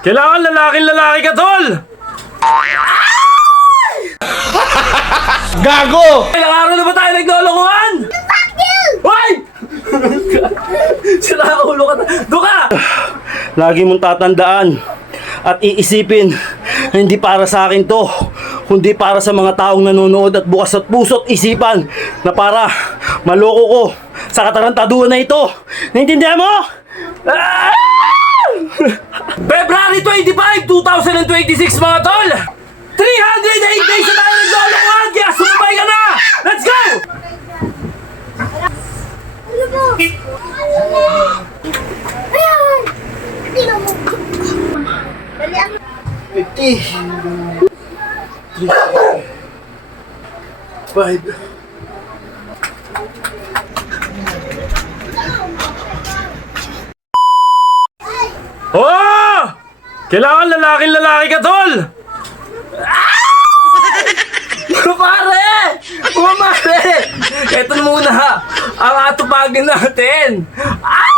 Kailangan lalaki ka, tol! Gago! Ilang araw na ba tayo naglolokohan? Fuck you! Hoy! Sira ulo ka. Doon ka! Lagi mong tatandaan at iisipin na hindi para sa akin to, kundi para sa mga taong nanonood at bukas at puso't isipan na para maloko ko sa katarantaduhan na ito. Naintindihan mo? Ah! February 25, 2026 mga tol! 308 days na tayo naglolokohan! Kaya sumabay ka na! Let's go! Ano ba? Ayan! Tingnan mo. Dali ang... 50 5 Oh! Kailangan lalaki ka, tol! Pare! Pare! Ito muna ang atupagin natin. Ah!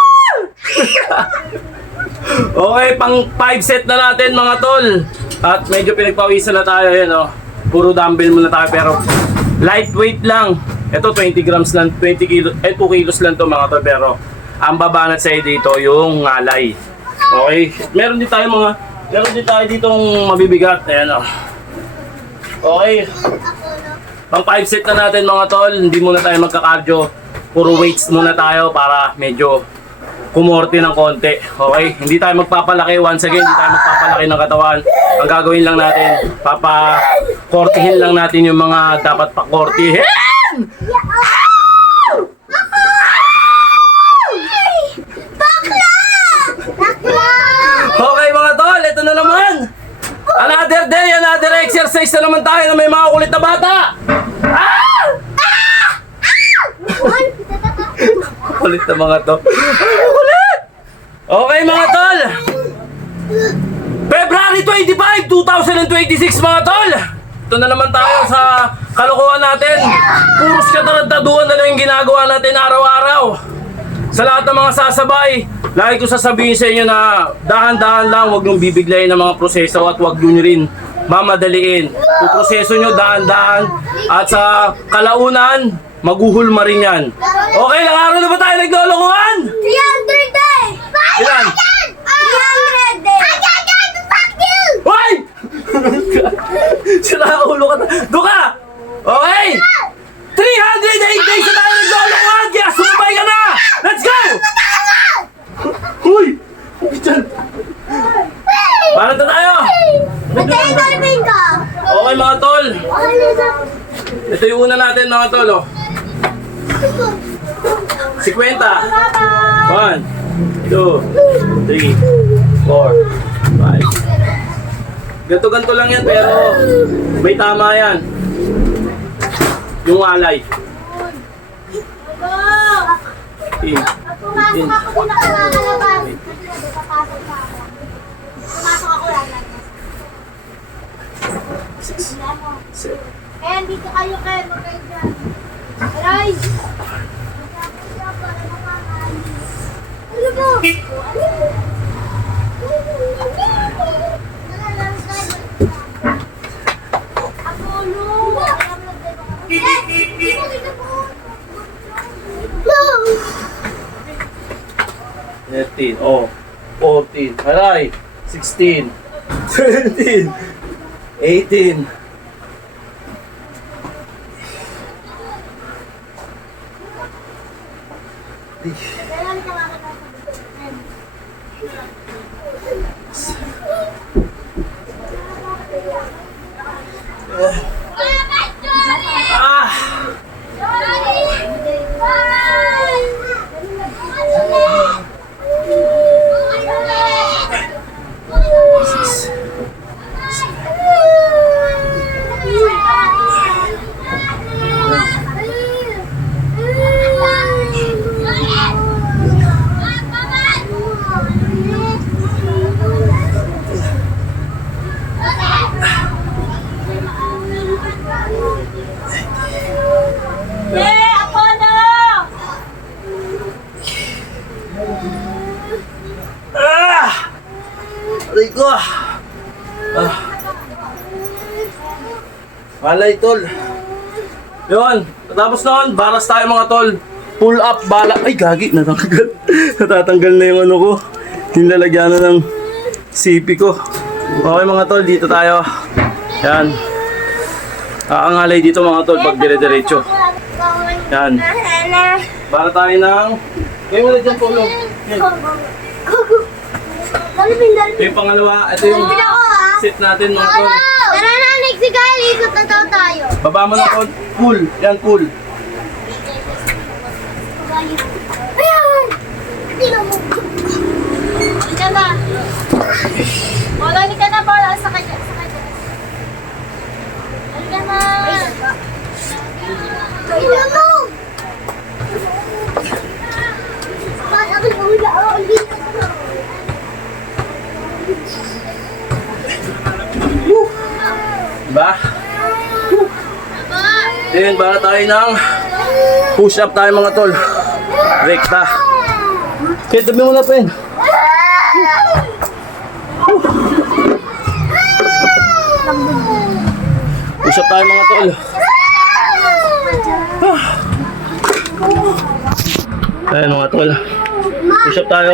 Okay, pang 5 set na natin mga tol. At medyo pinagpawisan na tayo yan, oh. Puro dumbbell muna tayo pero lightweight lang. Ito 20 grams lang, 2 kilos lang to mga tol, pero ang babanat sa'yo dito yung ngalay. Okay, meron din tayo ditong mabibigat. Ayan, oh. Okay. Pang 5 set na natin mga tol. Hindi muna tayo magka-cardio. Puro weights muna tayo para medyo kumorte ng konti. Okay? Hindi tayo magpapalaki. Once again, hindi tayo magpapalaki ng katawan. Ang gagawin lang natin, papakortihin lang natin yung mga dapat pakortihin. Okay mga tol, ito na naman. Another day, another exercise na naman tayo na may mga kulit na bata. Ah! Kulit na mga to. Kulit! Okay mga tol. February 25, 2026 mga tol. Ito na naman tayo sa kalokohan natin. Puros katarantaduhan na lang yung ginagawa natin araw-araw. Sa lahat ng mga sasabay, lagi ko sasabihin sa inyo na dahan-dahan lang, huwag niyong bibiglayin ng mga proseso at huwag niyo rin mamadaliin. Kung proseso nyo dahan-dahan at sa kalaunan, maguhulma rin yan. Okay, lang araw na ba tayo naglolokohan? 300 day! Ilan? 300 day! Fuck you! Hoy! Sira ulo ka. Doon ka! Okay! 308 days na tayo naglolokohan! Kaya sumabay ka na! Let's go! Huy! Para na tayo! Nagtayo ka! Okay mga tol! Ito yung una natin mga tol, oh. 50 1 2 3 4 5 Ganto-ganto lang yan pero may tama yan. Yung alay. Pumasok ako, di na kalakalabas. Papasok na ako. Pumasok ako lang. 6 7 Ken, dito kayo, Ken. Huwag kayo dyan. Arise! Ano ba? Apollo! 13 oh 14 haray 16 17 18 Aray ko. Malay, tol. Yun. Tapos noon, baras tayo mga tol. Pull up, bala. Ay, gagi. Natanggal. Natatanggal na yung ano ko. Yung lalagyan na ng CP ko. Okay mga tol, dito tayo. Yan. Aangalay dito mga tol pag dire-diretso. Yan. Para tayo ng... Ngayon wala dyan po yung... Ito yung pangalawa. Ito yung sit natin mga tol. Tara na, next guys. Ikot na daw tayo. Baba mo na tol. Pull. Yan, pull. Ayan! Tingnan mo. Halika na. Polo, halika na, Polo. Sakay dyan, sakay dyan. Halika na. Tingnan mo. Bakit ako hula? Diba? Then, para tayo ng push up tayo mga tol. Rekta. Kaya tabi mo na pen. Push up tayo mga tol. Ayan mga tol. Push up tayo.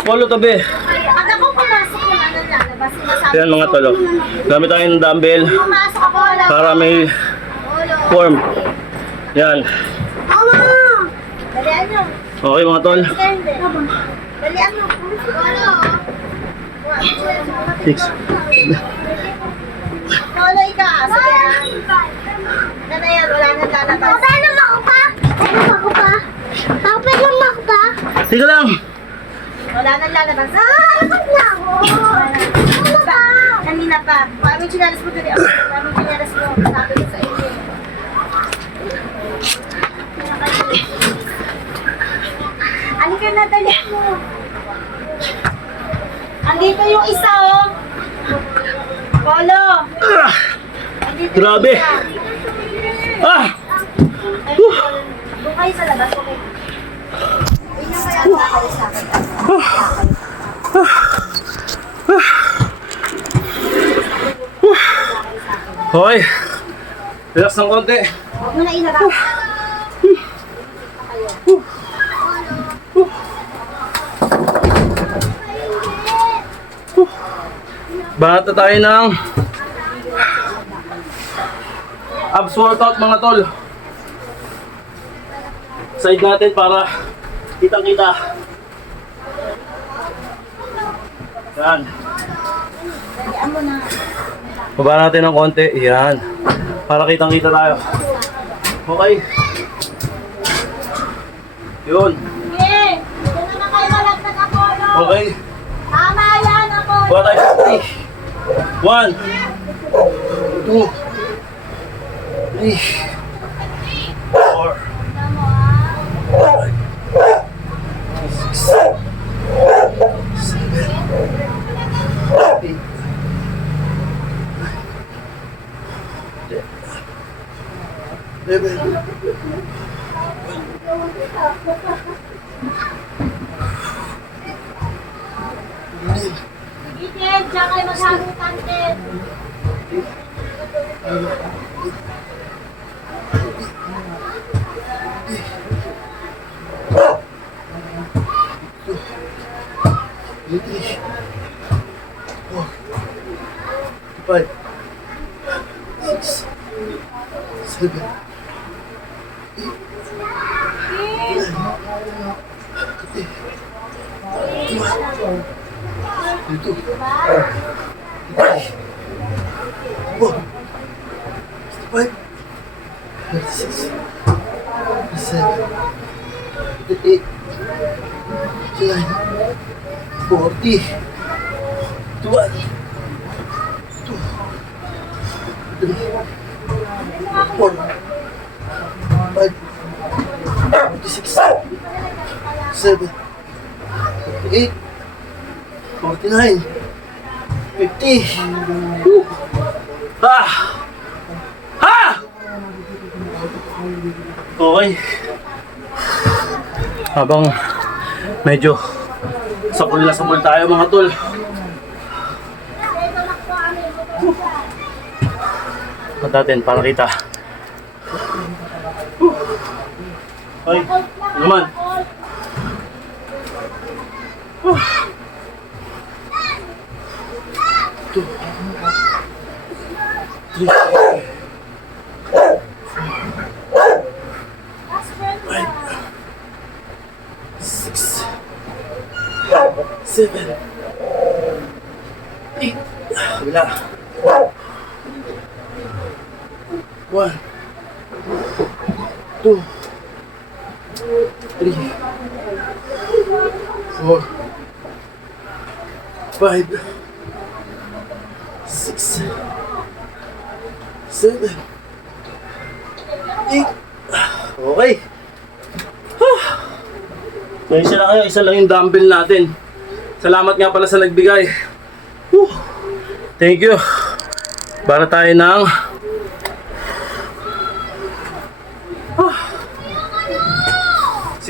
Polo tabi. Pag ako pumasok yung ano lalabas, sinasabi Ayan mga tol. Gamit tayo ng dumbbell pumasok ako, wala. para may form. Yan. Mama! Dalian nyo. Okay mga tol. Dalian nyo. Polo. 6. Polo, ika. Sige. Ano na yan? Wala nang lalabas. Pwede naman ako pa. Pwede naman ako pa. Pwede naman ako pa. Sige lang. Wala nang lalabas. Labas na ako. Ano ba? Kanina pa. Maraming chinalas mo dali. Maraming chinalas mo. Sabi ko sa inyo. Halika na, dali mo. Andito yung isa, oh. Polo. Andito yung Grabe. isa. Ah! Doon kayo sa labas, okay? Yun yung kaya kayo sa akin. Okay. Relax ng konti. Huwag mo na ilabas. Bata tayo ng abs workout mga tol. Side natin para kitang-kita. Yan. Dalian mo na. Baba natin ng konti. Yan. Para kitang-kita tayo. Okay. Yun. Sige! Ito na kayo malagtag ako, no? Okay. Tama yan ako. Buha tayo. 1 2 3 4 Sige, Jen. Diyan kayo maghalutan, Jen. Five, 6, 7, 40, 21, 3, 4, 5, 46, 7, 48, 49, 50. Ah! Ha! Okay. Habang medyo Sapul na sapul tayo mga tol. At natin para kita. Ay, ano naman? Two, three, 6, 7, 8. Wala. 1, 2, 3, 4, 5, 6, 7, 8. Okay. Ngayon siya lang kayo, isa lang yung dumbbell natin. Salamat nga pala sa nagbigay. Whew. Thank you. Para tayo ng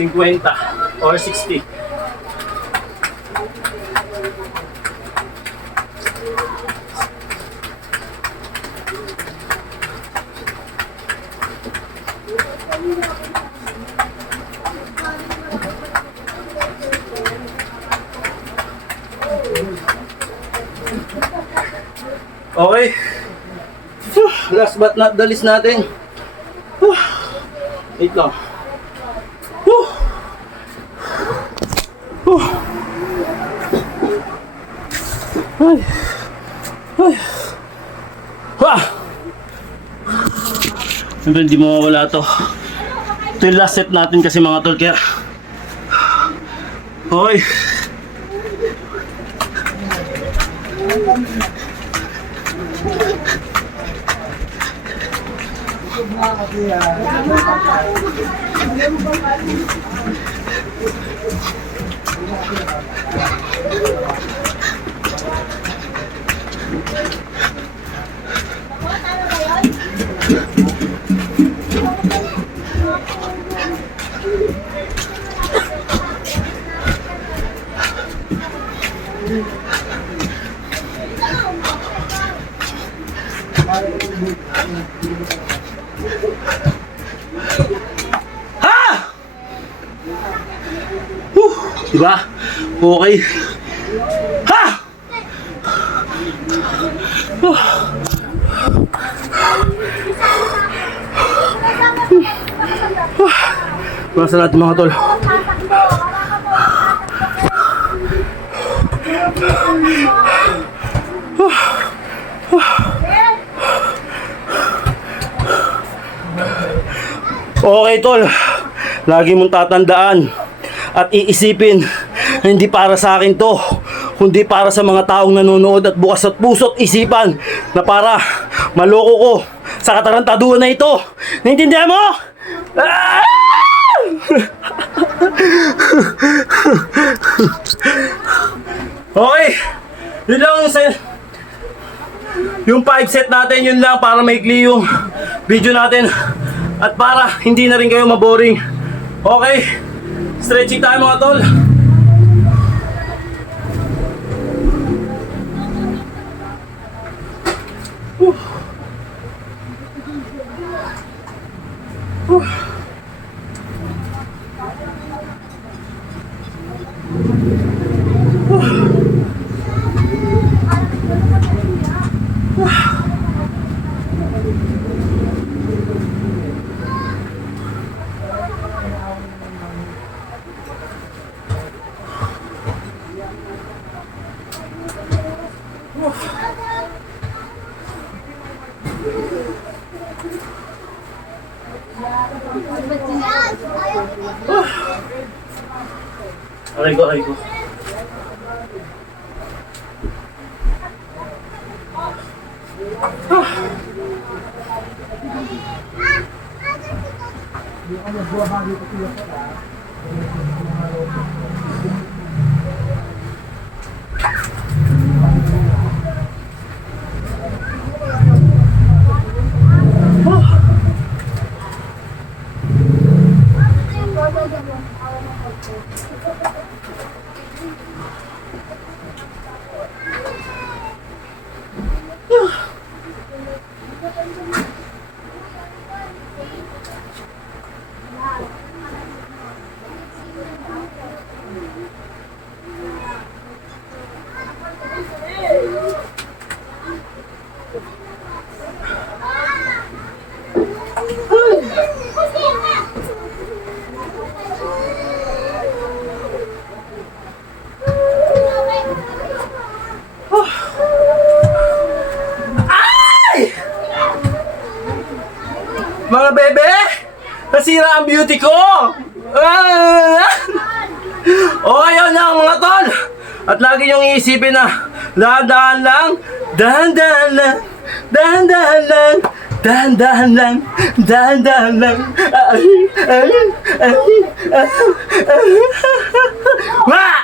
50 or 60. Okay. Last but not the least natin. Wait lang. Ay. Ay. Ha! Siyempre hindi mawawala to. Ito yung last set natin kasi mga tol, kaya okay. Ha! Diba? Okay. Ha! Masa natin mga tol. Okay tol, lagi mong tatandaan at iisipin na hindi para sa akin to, kundi para sa mga taong nanonood at bukas at puso't isipan na para maloko ko sa katarantaduhan na ito. Naintindihan mo? Ah! Okay, yun lang yung 5 set natin, yun lang para maikli yung video natin at para hindi na rin kayo maboring. Okay, stretching tayo mga tol. Aray ko, aray ko. ang beauty ko! O ayun na mga tol! At lagi niyong iisipin na dahan-dahan lang, dahan-dahan lang, dahan-dahan lang, dahan-dahan lang, dahan-dahan lang. Wah!